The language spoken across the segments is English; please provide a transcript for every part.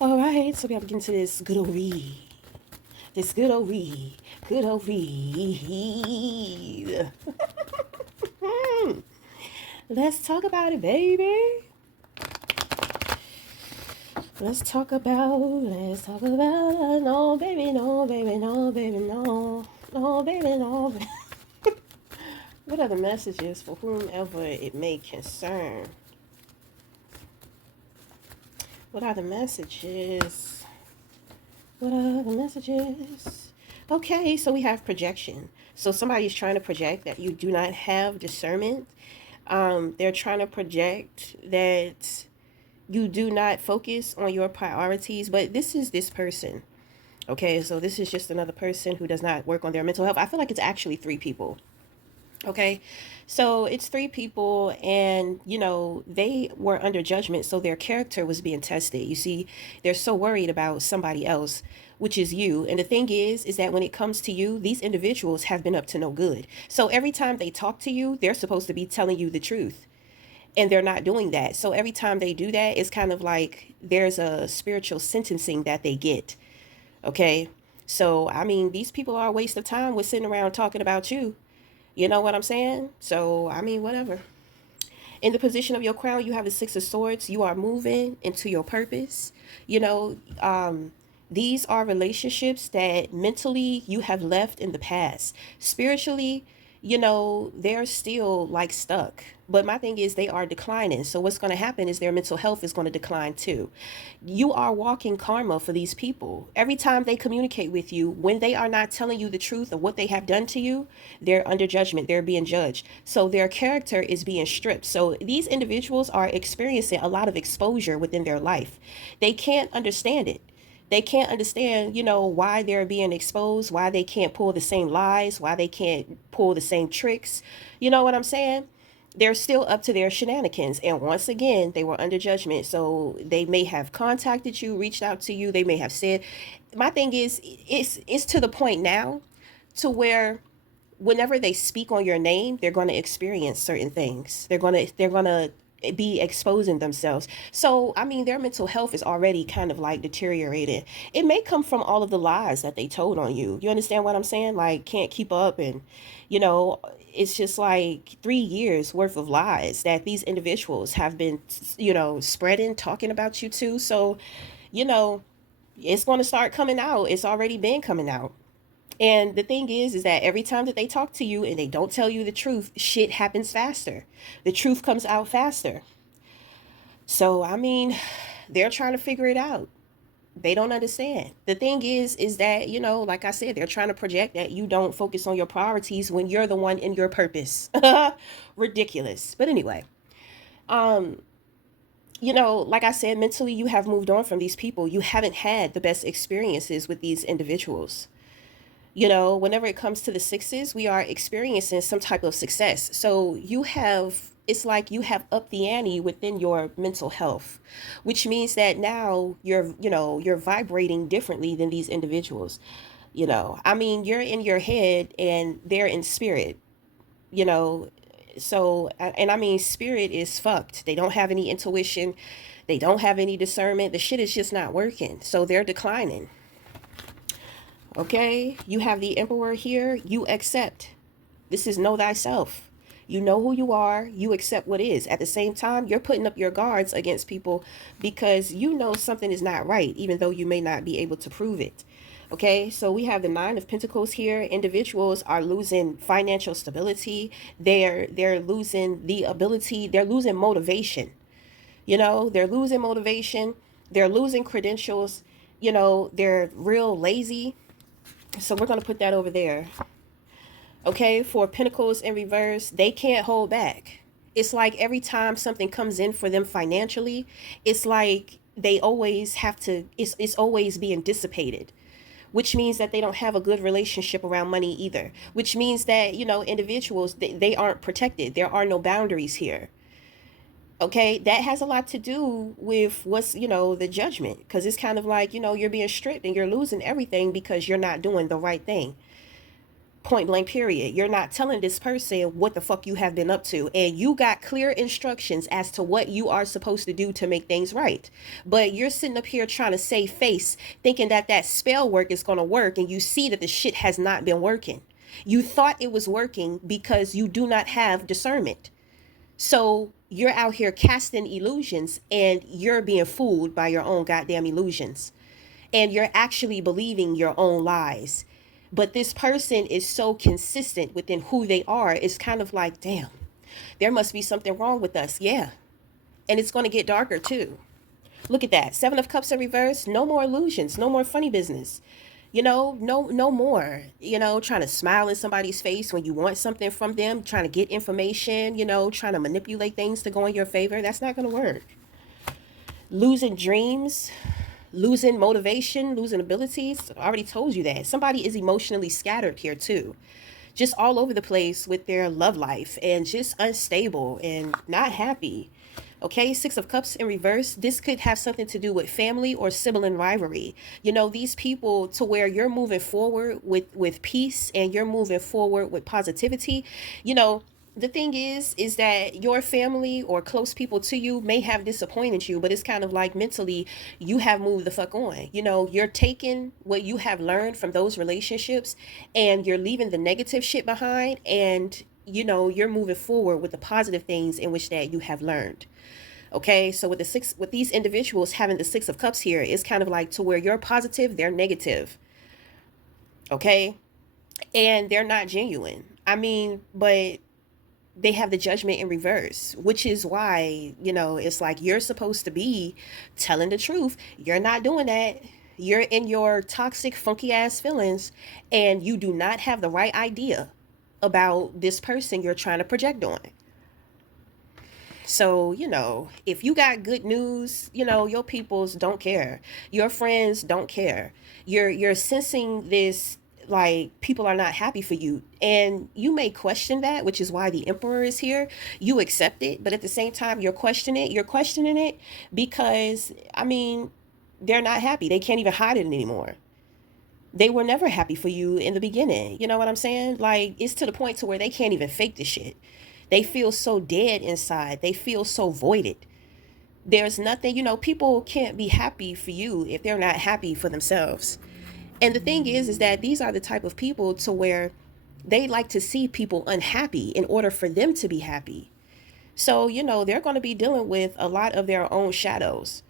All right, so we have to get into this good old read. This good old read. Good old read. Let's talk about it, baby. Let's talk about, no, baby, no, baby, no, baby, no. No, baby, no. What are the messages for whomever it may concern? What are the messages? What are the messages? Okay, so we have projection. So somebody's trying to project that you do not have discernment. They're trying to project that you do not focus on your priorities, but this is this person. Okay, so this is just another person who does not work on their mental health. I feel like it's actually three people. Okay, so it's three people, and they were under judgment, so their character was being tested. You see, they're so worried about somebody else, which is you. And the thing is that when it comes to you, these individuals have been up to no good. So every time they talk to you, they're supposed to be telling you the truth, and they're not doing that. So every time they do that, it's kind of like there's a spiritual sentencing that they get. Okay, so I mean, these people are a waste of time with sitting around talking about you. You know what I'm saying? So, I mean, whatever. In the position of your crown, you have the Six of Swords. You are moving into your purpose. You know, these are relationships that mentally you have left in the past. Spiritually, they're still like stuck. But my thing is, they are declining. So, what's going to happen is their mental health is going to decline too. You are walking karma for these people. Every time they communicate with you, when they are not telling you the truth of what they have done to you, they're under judgment. They're being judged. So, their character is being stripped. So, these individuals are experiencing a lot of exposure within their life. They can't understand it. They can't understand, why they're being exposed, why they can't pull the same lies, why they can't pull the same tricks. You know what I'm saying? They're still up to their shenanigans. And once again, they were under judgment. So they may have contacted you, reached out to you. They may have said, my thing is, it's to the point now to where whenever they speak on your name, they're going to experience certain things. They're going to be exposing themselves. So, I mean, their mental health is already kind of like deteriorated. It may come from all of the lies that they told on you. You understand what I'm saying? Like, can't keep up. And, you know, it's just like 3 years worth of lies that these individuals have been, spreading, talking about you too. So, you know, it's going to start coming out. It's already been coming out. And the thing is that every time that they talk to you and they don't tell you the truth, shit happens faster. The truth comes out faster. So, I mean, they're trying to figure it out. They don't understand. The thing is that, like I said, they're trying to project that you don't focus on your priorities when you're the one in your purpose. Ridiculous. But anyway, um, like I said, mentally you have moved on from these people. You haven't had the best experiences with these individuals. Whenever it comes to the sixes, we are experiencing some type of success. So it's like you have upped the ante within your mental health, which means that now you're vibrating differently than these individuals. I mean, you're in your head and they're in spirit, you know, so, and I mean, spirit is fucked. They don't have any intuition. They don't have any discernment. The shit is just not working. So they're declining. Okay, you have the emperor here. You accept. This is know thyself. You know who you are. You accept what is. At the same time, you're putting up your guards against people because you know something is not right, even though you may not be able to prove it. Okay, so we have the Nine of Pentacles here. Individuals are losing financial stability. They're losing the ability. They're losing motivation. They're losing motivation. They're losing credentials. They're real lazy. So we're going to put that over there. Okay, for Pentacles in reverse, they can't hold back. It's like every time something comes in for them financially, it's like they always have to, it's always being dissipated, which means that they don't have a good relationship around money either, which means that, individuals, they aren't protected. There are no boundaries here. Okay, that has a lot to do with what's, the judgment, because it's kind of like, you're being stripped and you're losing everything because you're not doing the right thing. Point blank period. You're not telling this person what the fuck you have been up to, and you got clear instructions as to what you are supposed to do to make things right. But you're sitting up here trying to save face, thinking that that spell work is going to work, and you see that the shit has not been working. You thought it was working because you do not have discernment. So you're out here casting illusions, and you're being fooled by your own goddamn illusions, and you're actually believing your own lies. But this person is so consistent within who they are. It's kind of like, damn, there must be something wrong with us. Yeah. And it's going to get darker too. Look at that. Seven of Cups in reverse. No more illusions. No more funny business. No more, trying to smile in somebody's face when you want something from them, trying to get information, trying to manipulate things to go in your favor. That's not going to work. Losing dreams, losing motivation, losing abilities. I already told you that. Somebody is emotionally scattered here too. Just all over the place with their love life and just unstable and not happy. Okay, Six of Cups in reverse. This could have something to do with family or sibling rivalry. These people, to where you're moving forward with peace and you're moving forward with positivity. The thing is that your family or close people to you may have disappointed you, but it's kind of like mentally you have moved the fuck on. You're taking what you have learned from those relationships and you're leaving the negative shit behind, and you're moving forward with the positive things in which that you have learned. Okay, so with these individuals having the Six of Cups here, it's kind of like to where you're positive, they're negative. Okay, and they're not genuine. But they have the Judgment in reverse, which is why, it's like you're supposed to be telling the truth. You're not doing that. You're in your toxic, funky ass feelings, and you do not have the right idea about this person you're trying to project on. So, if you got good news, your peoples don't care. Your friends don't care. You're sensing this, like people are not happy for you, and you may question that, which is why the Emperor is here. You accept it, but at the same time you're questioning it because they're not happy. They can't even hide it anymore. They were never happy for you in the beginning. You know what I'm saying? Like, it's to the point to where they can't even fake the shit. They feel so dead inside. They feel so voided. There's nothing, people can't be happy for you if they're not happy for themselves. And the thing is that these are the type of people to where they like to see people unhappy in order for them to be happy. So, they're going to be dealing with a lot of their own shadows.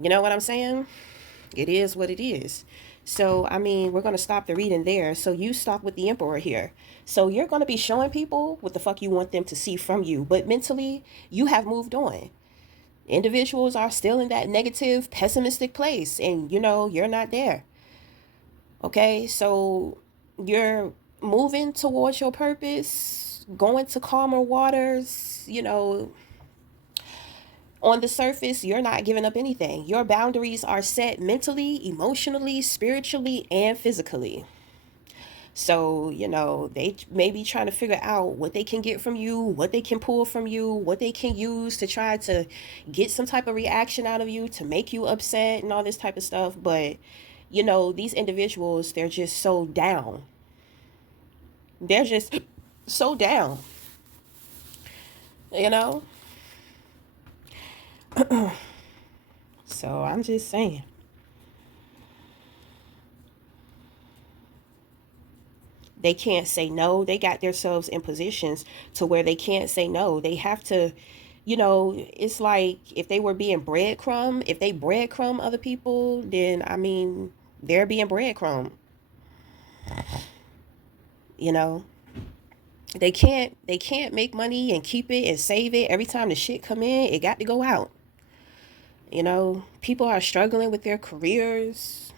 You know what I'm saying? It is what it is. So, we're going to stop the reading there. So, you stop with the Emperor here. So, you're going to be showing people what the fuck you want them to see from you. But mentally, you have moved on. Individuals are still in that negative, pessimistic place. And, you're not there. Okay? So, you're moving towards your purpose, going to calmer waters, on the surface, you're not giving up anything. Your boundaries are set mentally, emotionally, spiritually, and physically. So, they may be trying to figure out what they can get from you, what they can pull from you, what they can use to try to get some type of reaction out of you to make you upset and all this type of stuff. But, these individuals, they're just so down. They're just so down. You know? So I'm just saying. They can't say no. They got themselves in positions to where they can't say no. They have to, it's like if they were being breadcrumb, if they breadcrumb other people, then they're being breadcrumb. You know, they can't make money and keep it and save it. Every time the shit come in, it got to go out. People are struggling with their careers.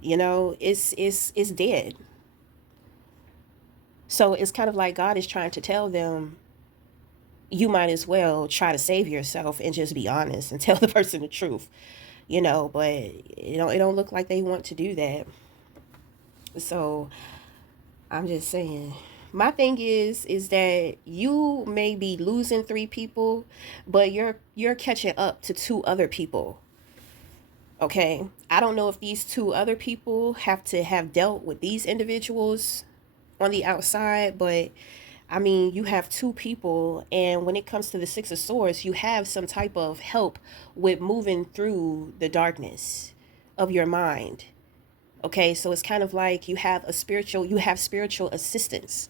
It's dead. So it's kind of like God is trying to tell them, you might as well try to save yourself and just be honest and tell the person the truth. But it don't look like they want to do that. So I'm just saying. My thing is that you may be losing 3 people, but you're catching up to 2 other people. Okay. I don't know if these two other people have to have dealt with these individuals on the outside, but I mean, you have two people, and when it comes to the Six of Swords, you have some type of help with moving through the darkness of your mind. Okay, so it's kind of like you have spiritual assistance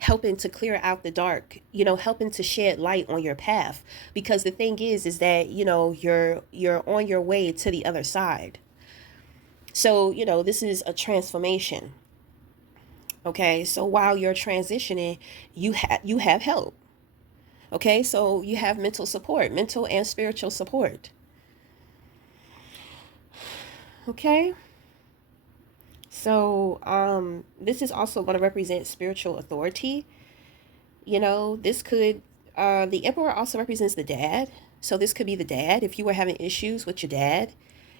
helping to clear out the dark, helping to shed light on your path, because the thing is that, you're on your way to the other side. So, this is a transformation. Okay, so while you're transitioning, you have help. Okay, so you have mental support, mental and spiritual support. Okay, so this is also going to represent spiritual authority. This could, the Emperor also represents the dad. So this could be the dad. If you were having issues with your dad,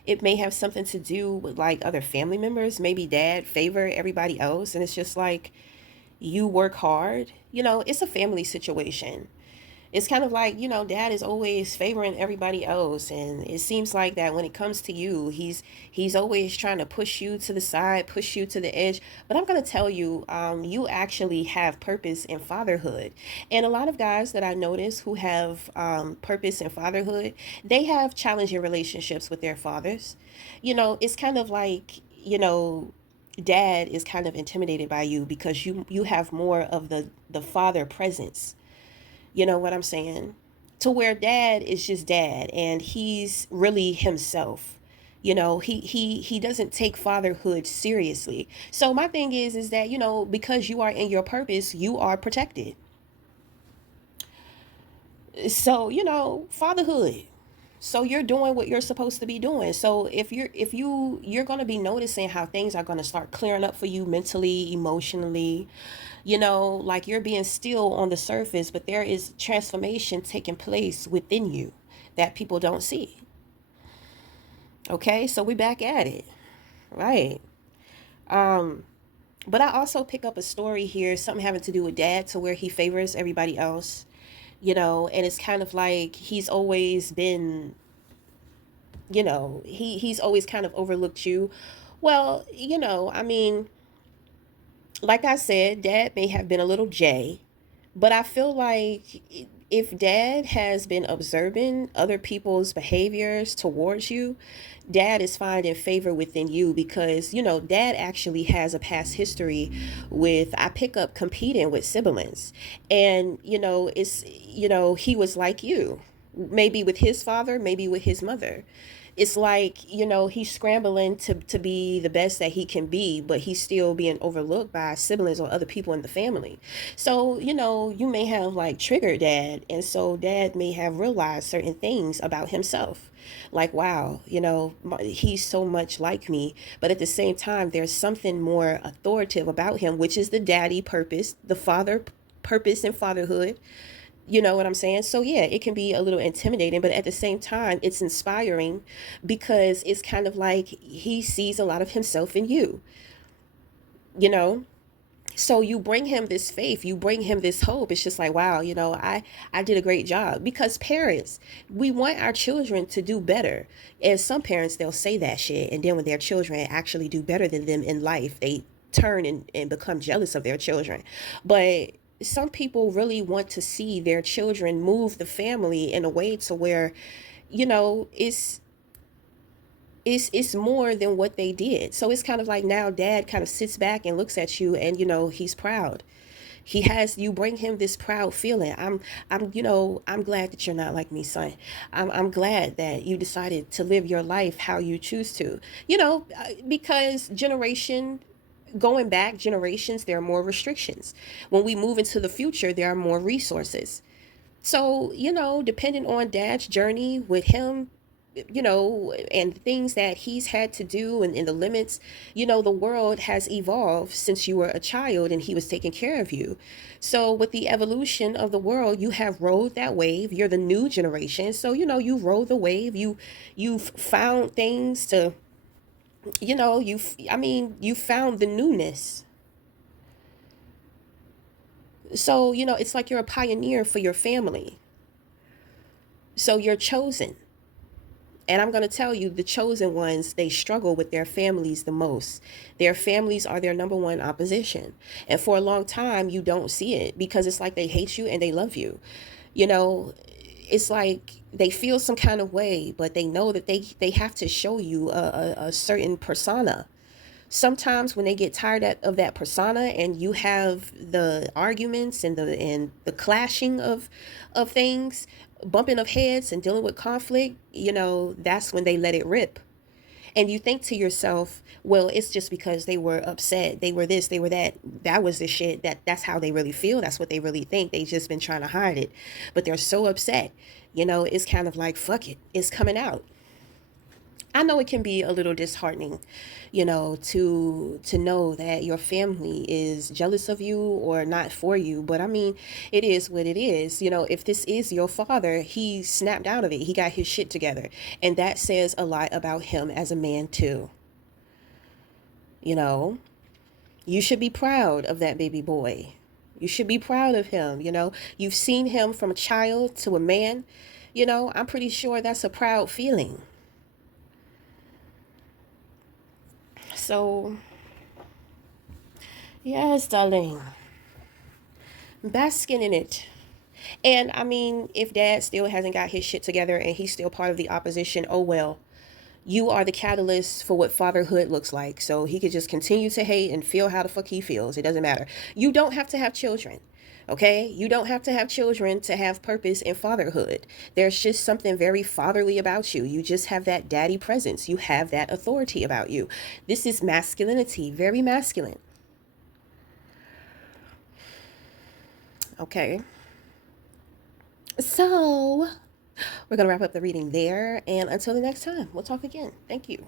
it may have something to do with like other family members. Maybe dad favor everybody else, and it's just like you work hard. It's a family situation. It's kind of like, dad is always favoring everybody else, and it seems like that when it comes to you, he's always trying to push you to the side, push you to the edge. But I'm going to tell you, you actually have purpose in fatherhood. And a lot of guys that I notice who have purpose in fatherhood, they have challenging relationships with their fathers. It's kind of like, dad is kind of intimidated by you because you have more of the father presence. You know what I'm saying? To where dad is just dad, and he's really himself. He doesn't take fatherhood seriously. So my thing is that, because you are in your purpose, you are protected. So, fatherhood. So you're doing what you're supposed to be doing. So if you're going to be noticing how things are going to start clearing up for you mentally, emotionally, like you're being still on the surface, but there is transformation taking place within you that people don't see. Okay, so we back at it. Right. Um, but I also pick up a story here, something having to do with dad, to where he favors everybody else, and it's kind of like he's always been, he's always kind of overlooked you. Well, I mean, like I said, dad may have been a little J. But I feel like if dad has been observing other people's behaviors towards you, dad is finding favor within you because, dad actually has a past history with, I pick up competing with siblings. And, he was like you, maybe with his father, maybe with his mother. It's like, he's scrambling to be the best that he can be, but he's still being overlooked by siblings or other people in the family. So, you may have like triggered dad, and so dad may have realized certain things about himself. Like, wow, he's so much like me, but at the same time there's something more authoritative about him, which is the daddy purpose, the father purpose and fatherhood. You know what I'm saying? So yeah, it can be a little intimidating, but at the same time, it's inspiring because it's kind of like he sees a lot of himself in you, you know? So you bring him this faith, you bring him this hope. It's just like, wow, I did a great job. Because parents, we want our children to do better. And some parents, they'll say that shit, and then when their children actually do better than them in life, they turn and become jealous of their children. But some people really want to see their children move the family in a way to where, it's more than what they did. So it's kind of like now dad kind of sits back and looks at you, and he's proud. You bring him this proud feeling. I'm glad that you're not like me, son. I'm glad that you decided to live your life how you choose to. Because going back generations, there are more restrictions. When we move into the future, there are more resources. So, depending on dad's journey with him, and things that he's had to do, and the limits, the world has evolved since you were a child and he was taking care of you. So with the evolution of the world, you have rode that wave. You're the new generation. So, you rode the wave. You've found things to, you found the newness. So, it's like you're a pioneer for your family. So you're chosen. And I'm going to tell you, the chosen ones, they struggle with their families the most. Their families are their number one opposition. And for a long time, you don't see it because it's like they hate you and they love you. You know, it's like they feel some kind of way, but they know that they have to show you a certain persona. Sometimes when they get tired of that persona and you have the arguments and the clashing of things, bumping of heads and dealing with conflict, you know, that's when they let it rip. And you think to yourself, well, it's just because they were upset, they were this, they were that, that was the shit, that's how they really feel, that's what they really think, they just been trying to hide it, but they're so upset. You know, it's kind of like, fuck it, it's coming out. I know it can be a little disheartening, you know, to know that your family is jealous of you or not for you, but I mean, it is what it is. You know, if this is your father, he snapped out of it. He got his shit together, and that says a lot about him as a man too. You know, you should be proud of that baby boy. You should be proud of him, you know. You've seen him from a child to a man. You know, I'm pretty sure that's a proud feeling. So, yes, darling, basking in it. And I mean, if dad still hasn't got his shit together and he's still part of the opposition, oh well. You are the catalyst for what fatherhood looks like. So he could just continue to hate and feel how the fuck he feels. It doesn't matter. You don't have to have children. Okay? You don't have to have children to have purpose in fatherhood. There's just something very fatherly about you. You just have that daddy presence. You have that authority about you. This is masculinity, very masculine. Okay. So, we're going to wrap up the reading there. And until the next time, we'll talk again. Thank you.